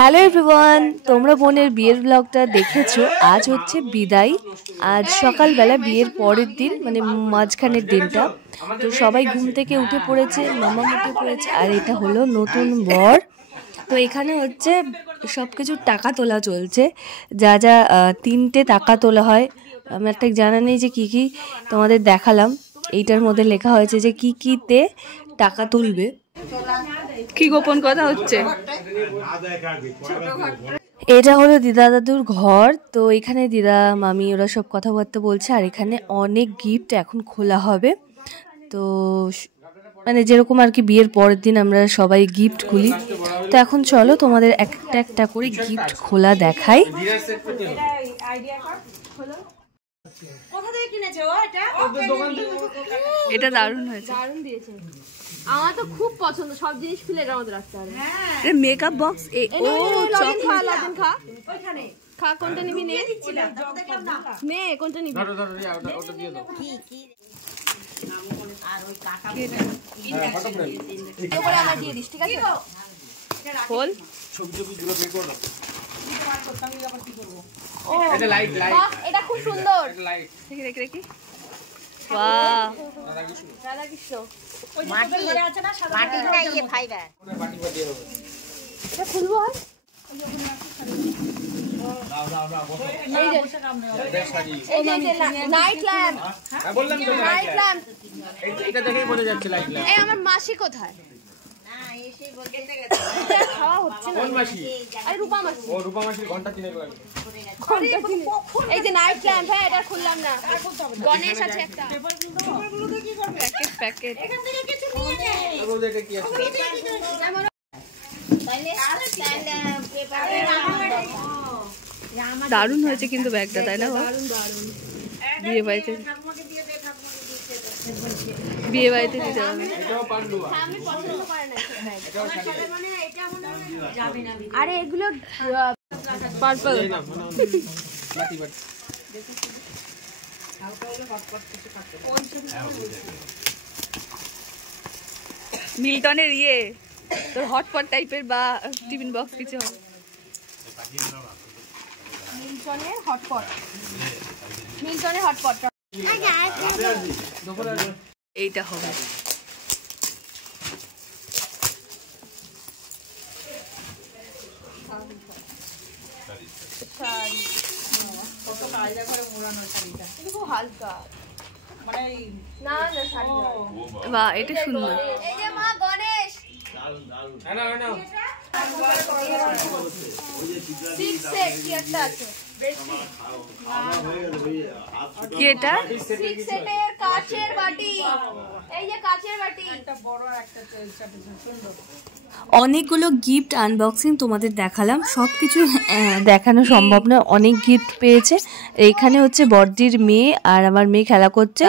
Hello everyone, তোমরা বোনের বিয়ের ব্লগটা দেখেছো। আজ হচ্ছে বিদায়। আজ সকালবেলা বিয়ের পরের দিন, মানে মাঝখানের দিনটা। তো সবাই ঘুম থেকে উঠে পড়েছে, মামা উঠে পড়েছে, আর এটা হলো নতুন বর। তো এখানে হচ্ছে সব কিছু টাকা তোলা চলছে, যা যা 3টে টাকা তোলা হয়। আমার ঠিক জানা নেই যে কি কি, তোমাদের দেখালাম। এইটার মধ্যে লেখা হয়েছে যে কি কিতে টাকা তুলবে। কি গোপন কথা হচ্ছে? এটা হলো দিদা দাদুর ঘর। তো এখানে দিদা মামি ওরা সব কথাবার্তা বলছে, আর এখানে অনেক গিফট এখন খোলা হবে। তো মানে যেরকম আর কি বিয়ের পরের দিন আমরা সবাই গিফট খুলি, তো এখন চলো তোমাদের একটা একটা করে গিফট খোলা দেখাই। এটা দারুণ হয়েছে, দারুণ দিয়েছে। আমার তো খুব পছন্দ, সব জিনিস খুলে এর মধ্যে রাখতে হবে। হ্যাঁ, মেকআপ বক্স। ও চকলেট খা, ওইখানে খা। কোনটা নিবি? নে নে, কোনটা নিবি? ধরো ধরো, ওটা দিয়ে দাও। কি কি আর ওই কাটা এবারে আমরা দিয়ে দিস, ঠিক আছে? খোল, ছবি ছবি গুলো বের কর না। ও এটা লাইট লাইট, এটা খুব সুন্দর। এটা লাইট দেখি দেখি। বাহ, রাধা কৃষ্ণ। ওই মাটি ঘরে আছে না, সাদা মাটিটা ইয়ে ফাইবার। মাটি দিয়ে দেব। এটা খুলবো আর দাও দাও দাও। এই যে এই যে নাইট ল্যাম্প। হ্যাঁ বললাম তো নাইট ল্যাম্প। এটা দেখেই বলে যাচ্ছে লাইট ল্যাম্প। এই আমার মাসি কোথায়? না এসেই বলতে গেছে। খাওয়া হচ্ছে না। কোন মাসি? আরে রূপা মাসি। ও রূপা মাসির ঘন্টা কিনে গেল। এই যে নাইট ল্যাম্প। হ্যাঁ, এটা খুললাম না। গণেশ আছে একটা। পেপারগুলো দিয়ে কি করবে? Packet packet. এখান থেকে কিছু নিয়ে নে। রোজ এটা কি আছে? দারুণ হয়েছে কিন্তু ব্যাগটা, তাই না? দারুণ দারুণ। বিয়ে বাড়িতে বিয়ে বাড়িতে দিতে হবে। আরে এগুলো পার্পল। মিল্টনের ইয়ে তোর হটপট টাইপের বা টিফিন বক্স কিছু হবে। মিল্টনের হটপট, মিল্টনের হটপট এইটা হবে। হালকা না না শাড়ি। বাহ, এটা সুন্দর। এই যে মা গণেশ কি এটা? কাচের বাটি। এই যে কাচের বাটি, একটা বড় একটা সুন্দর। অনেকগুলো গিফট আনবক্সিং তোমাদের দেখালাম, সবকিছু দেখানো সম্ভব না, অনেক গিফট পেয়েছে। এইখানে হচ্ছে বড়দির মেয়ে আর আমার মেয়ে খেলা করছে,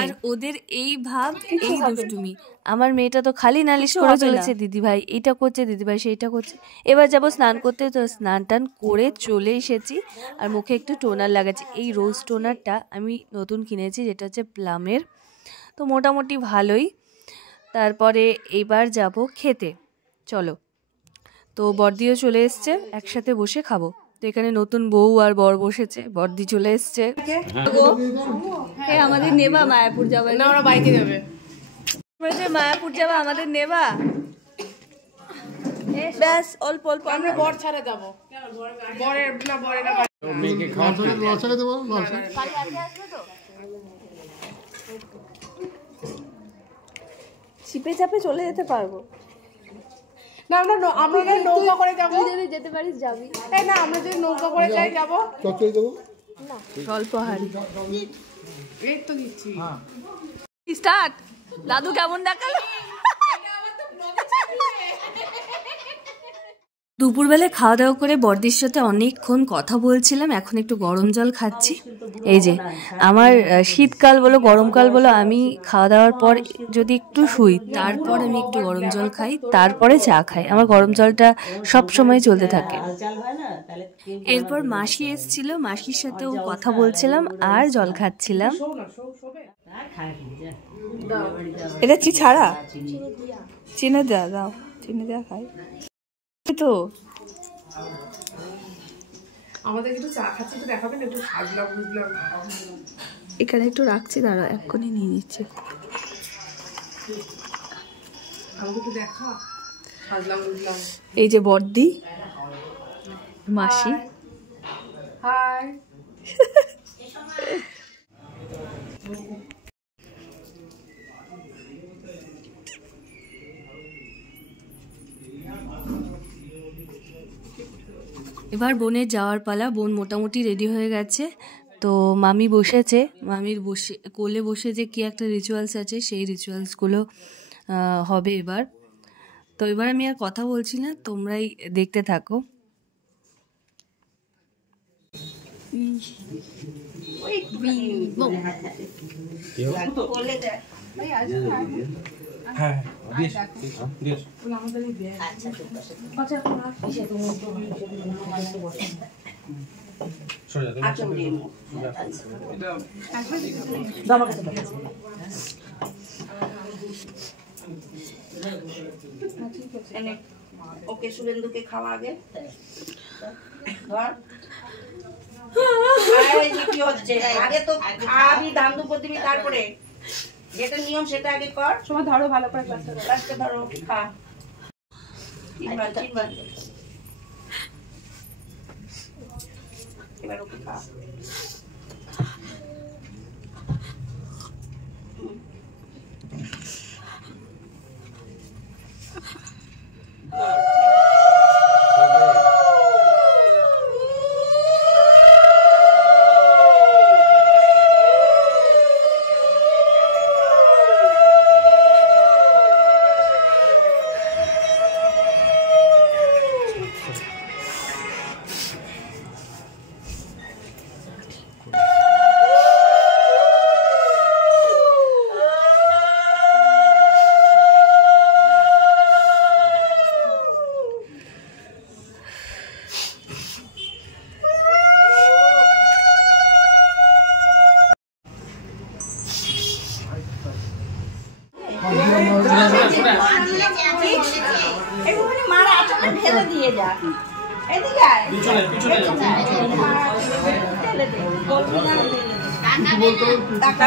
আর ওদের এই ভাব, এই দুষ্টুমি। আমার মেয়েটা তো খালি নালিশ করে চলেছে, দিদিভাই এইটা করছে, দিদিভাই সেইটা করছে। এবার যাবো স্নান করতে, তো স্নান টান করে চলে এসেছি, আর মুখে একটু টোনার লাগাচ্ছি। এই রোজ টোনারটা আমি নতুন কিনেছি, যেটা হচ্ছে প্লামের। তো মোটামুটি ভালোই। তারপরে এবার যাব খেতে, চলো। তো বড়দিও চলে এসছে, একসাথে বসে খাবো। তো এখানে নতুন বউ আর বর বসেছে, বড়দি চলে এসছে। আমাদের নেবা মায়াপুর যাবে না? ওরা বাইকে যাবে, মায়াপুর যাবা, আমাদের নেবা। ব্যাস অল্প অল্প, আমরা বর ছাড়া যাবো। বরের না বরের না মেয়েকে খাওয়া লসাকে দেবো, লসা কাল রাতে আসবে তো। চিপে চাপে চলে যেতে পারবো না। আমরা নৌকা করে যাবো। তুই যদি যেতে পারিস যাবি। এই না, আমরা যদি নৌকা করে যাই যাবো। চচ্চড়ি দেবো না, অল্প হাড়ি। এই তো দিচ্ছি। হ্যাঁ স্টার্ট। দাদু কেমন দেখালো? দুপুরবেলায় খাওয়া দাওয়া করে বড়দির সাথে অনেকক্ষণ কথা বলছিলাম, এখন একটু গরম জল খাচ্ছি। এই যে আমার শীতকাল বলো গরমকাল বলো, আমি খাওয়া দাওয়ার পর যদি একটু শুই, তারপর আমি একটু গরম জল খাই, তারপরে চা খাই। আমার গরম জলটা সব সময় চলতে থাকে। এরপর মাসি এসেছিল, মাসির সাথেও কথা বলছিলাম আর জল খাচ্ছিলাম। এটা কি ছাড়া? চিনি দেওয়া, দাও চিনি দেওয়া খাই তো। আমাদের একটু চা খাচ্ছি, একটু দেখাবেন, একটু সাজলাম বুঝলাম। এখানে একটু রাখছি, দাঁড়া এক্ষুনি নিয়ে নিচ্ছে। আমাকে একটু দেখা, সাজলাম বুঝলাম। এই যে বর্দি, মাসি। হাই। এবার বোনের যাওয়ার পালা। বোন মোটামুটি রেডি হয়ে গেছে, তো মামি বসেছে, মামির কোলে বসে যে কি একটা রিচুয়ালস আছে সেই রিচুয়ালসগুলো হবে এবার। তো এবার আমি আর কথা বলছি না, তোমরাই দেখতে থাকো। ওকে শুভেন্দুকে খাওয়া আগে ধর। কি হচ্ছে? আগে তো খাবি, দাম দুপুর দিবি, তারপরে যেটা নিয়ম সেটা আগে কর। সময় ধরো ভালো করে, লাস্টে ধরো খা। এবার ওকে খা। মারা আচলে ঢেলে দিয়ে যা, এদিকে আয়, পিছনে ঢেলে দে, বলবি না টাকা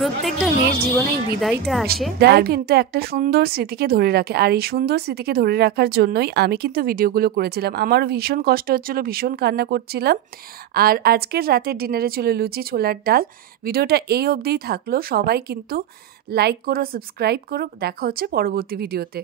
প্রত্যেকটা মেয়ের জীবনে এই বিদায়টা আসে, আর কিন্তু একটা সুন্দর স্মৃতিকে ধরে রাখে। আর এই সুন্দর স্মৃতিকে ধরে রাখার জন্যই আমি কিন্তু ভিডিওগুলো করেছিলাম। আমারও ভীষণ কষ্ট হচ্ছিল, ভীষণ কান্না করছিলাম। আর আজকের রাতের ডিনারে ছিল লুচি ছোলার ডাল। ভিডিওটা এই অবধিই থাকলো। সবাই কিন্তু লাইক করো, সাবস্ক্রাইব করো। দেখা হচ্ছে পরবর্তী ভিডিওতে।